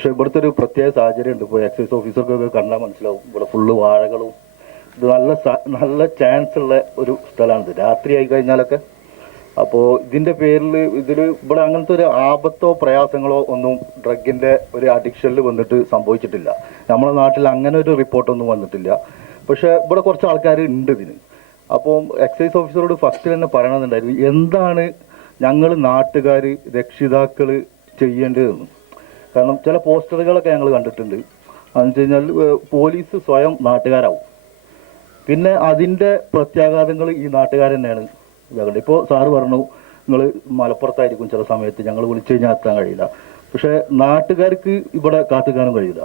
പക്ഷെ ഇവിടുത്തെ ഒരു പ്രത്യേക സാഹചര്യം ഉണ്ട് ഇപ്പോൾ എക്സൈസ് ഓഫീസർക്കൊക്കെ കണ്ടാൽ മനസ്സിലാവും. ഇവിടെ ഫുള്ള് വാഴകളും. ഇത് നല്ല നല്ല ചാൻസ് ഉള്ള ഒരു സ്ഥലമാണിത്. രാത്രി ആയി കഴിഞ്ഞാലൊക്കെ. അപ്പോൾ ഇതിന്റെ പേരിൽ ഇതിൽ ഇവിടെ അങ്ങനത്തെ ഒരു ആപത്തോ പ്രയാസങ്ങളോ ഒന്നും ഡ്രഗിന്റെ ഒരു അഡിക്ഷനിൽ വന്നിട്ട് സംഭവിച്ചിട്ടില്ല. നമ്മുടെ നാട്ടിൽ അങ്ങനെ ഒരു റിപ്പോർട്ടൊന്നും വന്നിട്ടില്ല. പക്ഷേ ഇവിടെ കുറച്ച് ആൾക്കാർ ഉണ്ട് ഇതിന്. അപ്പോൾ എക്സൈസ് ഓഫീസറോട് ഫസ്റ്റ് തന്നെ പറയണമെന്നുണ്ടായിരുന്നു. എന്താണ് ഞങ്ങൾ നാട്ടുകാർ രക്ഷിതാക്കൾ ചെയ്യേണ്ടതെന്ന്? കാരണം ചില പോസ്റ്ററുകളൊക്കെ ഞങ്ങൾ കണ്ടിട്ടുണ്ട്. അതെന്ന് വെച്ച് കഴിഞ്ഞാൽ പോലീസ് സ്വയം നാട്ടുകാരാവും. പിന്നെ അതിന്റെ പ്രത്യാഘാതങ്ങൾ ഈ നാട്ടുകാർ തന്നെയാണ് ഇതാകേണ്ടത്. ഇപ്പോൾ സാറ് പറഞ്ഞു നിങ്ങൾ മലപ്പുറത്തായിരിക്കും ചില സമയത്ത് ഞങ്ങൾ വിളിച്ചു കഴിഞ്ഞാൽ എത്താൻ കഴിയില്ല. പക്ഷേ നാട്ടുകാർക്ക് ഇവിടെ കാത്തുക്കാനും കഴിയില്ല.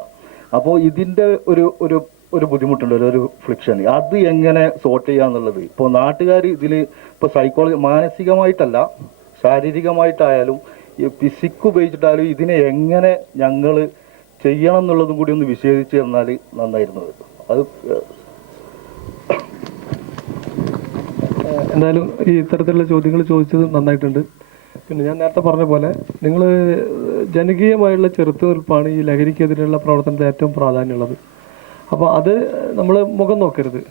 അപ്പോൾ ഇതിന്റെ ഒരു ഒരു ഒരു ബുദ്ധിമുട്ടുണ്ട് ഒരു- ഫ്ലിക്ഷൻ അത് എങ്ങനെ സോർട്ട് ചെയ്യാന്നുള്ളത് ഇപ്പോൾ നാട്ടുകാർ ഇതിൽ ഇപ്പോൾ സൈക്കോളജി മാനസികമായിട്ടല്ല ശാരീരികമായിട്ടായാലും ഈ ഉപയോഗിച്ചിട്ടാലും ഇതിനെ എങ്ങനെ ഞങ്ങൾ ചെയ്യണം എന്നുള്ളതും കൂടി ഒന്ന് വിശേഷിച്ച് തന്നാൽ നന്നായിരുന്നു അത്. എന്തായാലും ഈ ഇത്തരത്തിലുള്ള ചോദ്യങ്ങൾ ചോദിച്ചത് നന്നായിട്ടുണ്ട്. പിന്നെ ഞാൻ നേരത്തെ പറഞ്ഞ പോലെ നിങ്ങൾ ജനകീയമായുള്ള ചെറുത്തുനിൽപ്പാണ് ഈ ലഹരിക്കെതിരെയുള്ള പ്രവർത്തനത്തിൽ ഏറ്റവും പ്രാധാന്യമുള്ളത്. അപ്പോൾ അത് നമ്മൾ മുഖം നോക്കരുത്.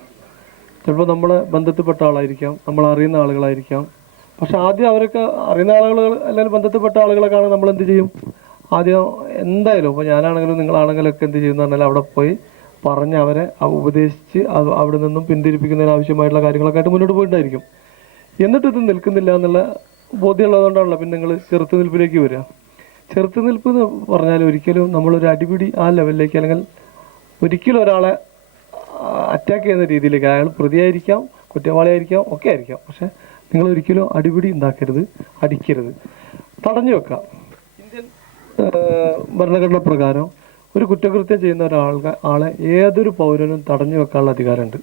ചിലപ്പോൾ നമ്മളെ ബന്ധത്തിൽപ്പെട്ട ആളായിരിക്കാം നമ്മൾ അറിയുന്ന ആളുകളായിരിക്കാം. പക്ഷെ ആദ്യം അവരൊക്കെ അറിയുന്ന ആളുകൾ അല്ലെങ്കിൽ ബന്ധപ്പെട്ട ആളുകളെ കാണാൻ നമ്മൾ എന്ത് ചെയ്യും? ആദ്യം എന്തായാലും ഇപ്പോൾ ഞാനാണെങ്കിലും നിങ്ങളാണെങ്കിലും ഒക്കെ എന്ത് ചെയ്യുന്ന പറഞ്ഞാൽ അവിടെ പോയി പറഞ്ഞ് അവരെ ഉപദേശിച്ച് അവിടെ നിന്നും പിന്തിരിപ്പിക്കുന്നതിന് ആവശ്യമായിട്ടുള്ള കാര്യങ്ങളൊക്കെ ആയിട്ട് മുന്നോട്ട് പോയിട്ടുണ്ടായിരിക്കും. എന്നിട്ട് ഇത് നിൽക്കുന്നില്ല എന്നുള്ള ബോധ്യമുള്ളതുകൊണ്ടാണല്ലോ പിന്നെ നിങ്ങൾ ചെറുത്തുനിൽപ്പിലേക്ക് വരിക. ചെറുത്ത് നിൽപ്പ് എന്ന് പറഞ്ഞാൽ ഒരിക്കലും നമ്മളൊരു അടിപിടി ആ ലെവലിലേക്ക് അല്ലെങ്കിൽ ഒരിക്കലും ഒരാളെ അറ്റാക്ക് ചെയ്യുന്ന രീതിയിലേക്ക് അയാൾ പ്രതിയായിരിക്കാം കുറ്റവാളിയായിരിക്കാം ഒക്കെ ആയിരിക്കാം. പക്ഷെ നിങ്ങൾ ഒരിക്കലും അടിപിടി ഉണ്ടാക്കരുത് അടിക്കരുത്. തടഞ്ഞു വെക്കാം ഇന്ത്യൻ ഭരണഘടന പ്രകാരം ഒരു കുറ്റകൃത്യം ചെയ്യുന്ന ഒരാൾക്ക് ആളെ ഏതൊരു പൗരനും തടഞ്ഞു വെക്കാനുള്ള അധികാരമുണ്ട്.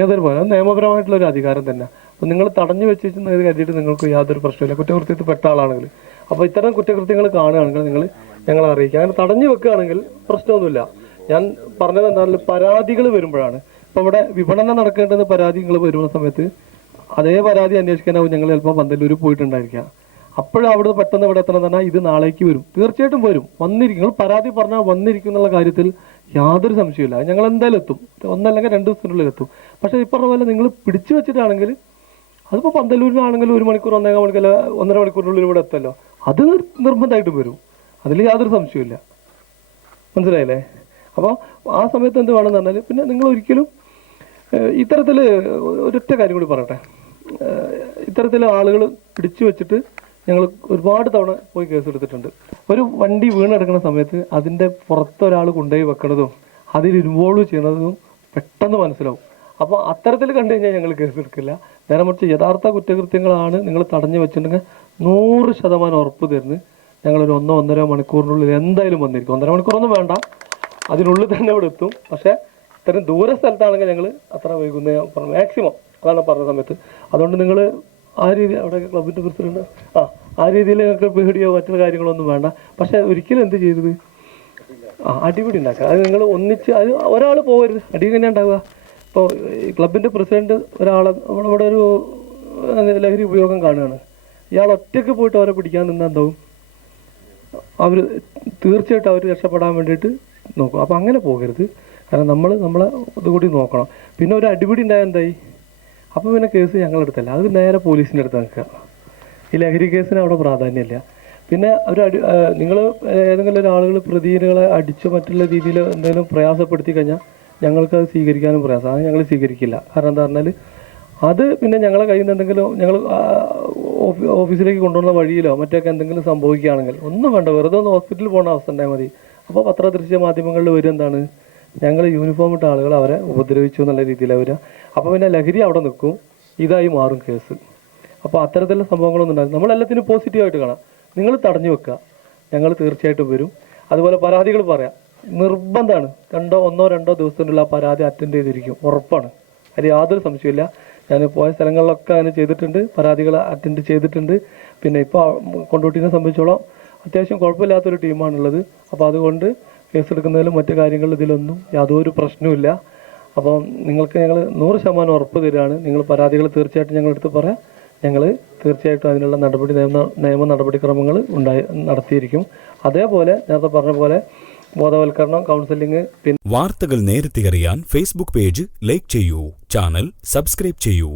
ഏതൊരു പൗരൻ നിയമപരമായിട്ടുള്ള ഒരു അധികാരം തന്നെ. അപ്പോൾ നിങ്ങൾ തടഞ്ഞു വെച്ചിരുന്ന കരുതിയിട്ട് നിങ്ങൾക്ക് യാതൊരു പ്രശ്നമില്ല കുറ്റകൃത്യത്തിൽ പെട്ട ആളാണെങ്കിൽ. അപ്പോൾ ഇത്തരം കുറ്റകൃത്യങ്ങൾ കാണുകയാണെങ്കിൽ നിങ്ങൾ ഞങ്ങളെ അറിയിക്കുക. അങ്ങനെ തടഞ്ഞു വെക്കുകയാണെങ്കിൽ പ്രശ്നമൊന്നുമില്ല. ഞാൻ പറഞ്ഞത് എന്താണെങ്കിലും പരാതികൾ വരുമ്പോഴാണ്. ഇപ്പോൾ ഇവിടെ വിപണനം നടക്കേണ്ടത് പരാതികൾ വരുന്ന സമയത്ത് അതേ പരാതി അന്വേഷിക്കാനാവും ഞങ്ങൾ ചിലപ്പോൾ പന്തല്ലൂർ പോയിട്ടുണ്ടായിരിക്കുക അപ്പോഴും അവിടെ പെട്ടെന്ന് ഇവിടെ എത്തണം തന്നെ ഇത് നാളേക്ക് വരും. തീർച്ചയായിട്ടും വരും. വന്നിരിക്കും. നിങ്ങൾ പരാതി പറഞ്ഞാൽ വന്നിരിക്കും എന്നുള്ള കാര്യത്തിൽ യാതൊരു സംശയമില്ല ഞങ്ങൾ എന്തായാലും എത്തും. ഒന്നല്ലെങ്കിൽ രണ്ട് ദിവസത്തിനുള്ളിൽ എത്തും. പക്ഷേ ഈ പറഞ്ഞ പോലെ നിങ്ങൾ പിടിച്ചു വെച്ചിട്ടാണെങ്കിൽ അതിപ്പോൾ പന്തല്ലൂരിനാണെങ്കിലും ഒരു മണിക്കൂർ ഒന്നേകാൽ മണിക്കൂർ ഒന്നര മണിക്കൂറിനുള്ളിൽ ഇവിടെ എത്തല്ലോ. അത് നിർ- നിർബന്ധമായിട്ടും വരും. അതിൽ യാതൊരു സംശയമില്ല മനസ്സിലായില്ലേ? അപ്പോൾ ആ സമയത്ത് എന്ത് വേണമെന്ന് പറഞ്ഞാൽ പിന്നെ നിങ്ങൾ ഒരിക്കലും ഇത്തരത്തിൽ ഒരൊറ്റ കാര്യം കൂടി പറയട്ടെ. ഇത്തരത്തിൽ ആളുകൾ പിടിച്ചു വെച്ചിട്ട് ഞങ്ങൾ ഒരുപാട് തവണ പോയി കേസ് എടുത്തിട്ടുണ്ട് ഒരു വണ്ടി വീണെടുക്കുന്ന സമയത്ത് അതിന്റെ പുറത്തൊരാൾ കൊണ്ടുപോയി വെക്കണതും അതിൽ ഇൻവോൾവ് ചെയ്യണതും പെട്ടെന്ന് മനസ്സിലാവും. അപ്പോൾ അത്തരത്തിൽ കണ്ടു കഴിഞ്ഞാൽ ഞങ്ങൾ കേസ് എടുക്കില്ല നേരെ മറിച്ച് യഥാർത്ഥ കുറ്റകൃത്യങ്ങളാണ് നിങ്ങൾ തടഞ്ഞു വെച്ചിട്ടുണ്ടെങ്കിൽ നൂറ് ശതമാനം ഉറപ്പ് തരുന്നു. ഞങ്ങളൊരു ഒന്നോ ഒന്നര മണിക്കൂറിനുള്ളിൽ എന്തായാലും വന്നിരിക്കും. ഒന്നര മണിക്കൂറൊന്നും വേണ്ട. അതിനുള്ളിൽ തന്നെ ഇവിടെ എത്തും. പക്ഷേ ഇത്രയും ദൂര സ്ഥലത്താണെങ്കിൽ ഞങ്ങൾ അത്ര വൈകുന്നേ മാക്സിമം അതാണ് പറഞ്ഞ സമയത്ത്. അതുകൊണ്ട് നിങ്ങൾ ആ രീതി അവിടെ ക്ലബിന്റെ പ്രസിഡന്റ് ആ ആ രീതിയിൽ നിങ്ങൾക്ക് പേടിയോ മറ്റുള്ള കാര്യങ്ങളൊന്നും വേണ്ട. പക്ഷേ ഒരിക്കലും എന്ത് ചെയ്തത് ആ അടിപിടി ഉണ്ടാക്കുക. അത് നിങ്ങൾ ഒന്നിച്ച് അത് ഒരാൾ പോകരുത് അടി തന്നെ ഉണ്ടാവുക. ഇപ്പോൾ ക്ലബിന്റെ പ്രസിഡന്റ് ഒരാളെ നമ്മുടെ ഇവിടെ ഒരു ലഹരി ഉപയോഗം കാണുകയാണ്. ഇയാൾ ഒറ്റയ്ക്ക് പോയിട്ട് അവരെ പിടിക്കാൻ നിന്നാൽ എന്താവും? അവർ തീർച്ചയായിട്ടും അവർ രക്ഷപ്പെടാൻ വേണ്ടിയിട്ട് നോക്കും. അപ്പോൾ അങ്ങനെ പോകരുത്. കാരണം നമ്മൾ നമ്മളെ ഇതുകൂടി നോക്കണം. പിന്നെ ഒരു അടിപിടി ഉണ്ടായാൽ എന്തായി? അപ്പോൾ പിന്നെ കേസ് ഞങ്ങളെടുത്തല്ല. അത് നേരെ പോലീസിന്റെ അടുത്ത് നിൽക്കുക ഈ ലഹരി കേസിന് അവിടെ പ്രാധാന്യമില്ല. പിന്നെ അവർ അടി നിങ്ങൾ ഏതെങ്കിലും ഒരാളുകൾ പ്രതികളെ അടിച്ചോ മറ്റുള്ള രീതിയിൽ എന്തെങ്കിലും പ്രയാസപ്പെടുത്തി കഴിഞ്ഞാൽ ഞങ്ങൾക്ക് അത് സ്വീകരിക്കാനും പ്രയാസം. അത് ഞങ്ങൾ സ്വീകരിക്കില്ല. കാരണം എന്താ പറഞ്ഞാൽ അത് പിന്നെ ഞങ്ങളെ കയ്യിൽ നിന്ന് എന്തെങ്കിലും ഞങ്ങൾ ഓഫീസിലേക്ക് കൊണ്ടുവന്ന വഴിയിലോ മറ്റൊക്കെ എന്തെങ്കിലും സംഭവിക്കുകയാണെങ്കിൽ ഒന്നും വേണ്ട. വെറുതെ ഒന്ന് ഹോസ്പിറ്റലിൽ പോകുന്ന അവസ്ഥ ഉണ്ടായാൽ മതി. അപ്പോൾ പത്രദൃശ്യ മാധ്യമങ്ങളിൽ വരും എന്താണ്? ഞങ്ങൾ യൂണിഫോം ഇട്ട ആളുകൾ അവരെ ഉപദ്രവിച്ചു എന്നുള്ള രീതിയിൽ അവർ അപ്പോൾ പിന്നെ ലഹരി അവിടെ നിൽക്കും. ഇതായി മാറും കേസ് അപ്പോൾ അത്തരത്തിലുള്ള സംഭവങ്ങളൊന്നും ഉണ്ടാകും നമ്മളെല്ലാത്തിനും പോസിറ്റീവായിട്ട് കാണാം. നിങ്ങൾ തടഞ്ഞു വെക്കുക. ഞങ്ങൾ തീർച്ചയായിട്ടും വരും. അതുപോലെ പരാതികൾ പറയാം. നിർബന്ധമാണ്. രണ്ടോ ഒന്നോ രണ്ടോ ദിവസത്തിനുള്ള ആ പരാതി അറ്റൻഡ് ചെയ്തിരിക്കും. ഉറപ്പാണ്. അതിൽ യാതൊരു സംശയമില്ല ഞാൻ പോയ സ്ഥലങ്ങളിലൊക്കെ അങ്ങനെ ചെയ്തിട്ടുണ്ട്. പരാതികൾ അറ്റൻഡ് ചെയ്തിട്ടുണ്ട്. പിന്നെ ഇപ്പോൾ കൊണ്ടോട്ടിനെ സംബന്ധിച്ചോളം അത്യാവശ്യം കുഴപ്പമില്ലാത്തൊരു ടീമാണുള്ളത്. അപ്പോൾ അതുകൊണ്ട് കേസെടുക്കുന്നതിലും മറ്റു കാര്യങ്ങളിലും ഇതിലൊന്നും യാതൊരു പ്രശ്നവുമില്ല. അപ്പം നിങ്ങൾക്ക് ഞങ്ങൾ നൂറ് ശതമാനം ഉറപ്പ് തരികയാണ്. നിങ്ങൾ പരാതികൾ തീർച്ചയായിട്ടും ഞങ്ങളെടുത്ത് പറയാം. ഞങ്ങൾ തീർച്ചയായിട്ടും അതിനുള്ള നടപടി നിയമ നിയമ നടപടിക്രമങ്ങൾ ഉണ്ടായി നടത്തിയിരിക്കും. അതേപോലെ നേരത്തെ പറഞ്ഞ പോലെ ബോധവൽക്കരണം കൗൺസിലിംഗ് വാർത്തകൾ നേരത്തെ അറിയാൻ ഫേസ്ബുക്ക് പേജ് ലൈക്ക് ചെയ്യൂ. ചാനൽ സബ്സ്ക്രൈബ് ചെയ്യൂ.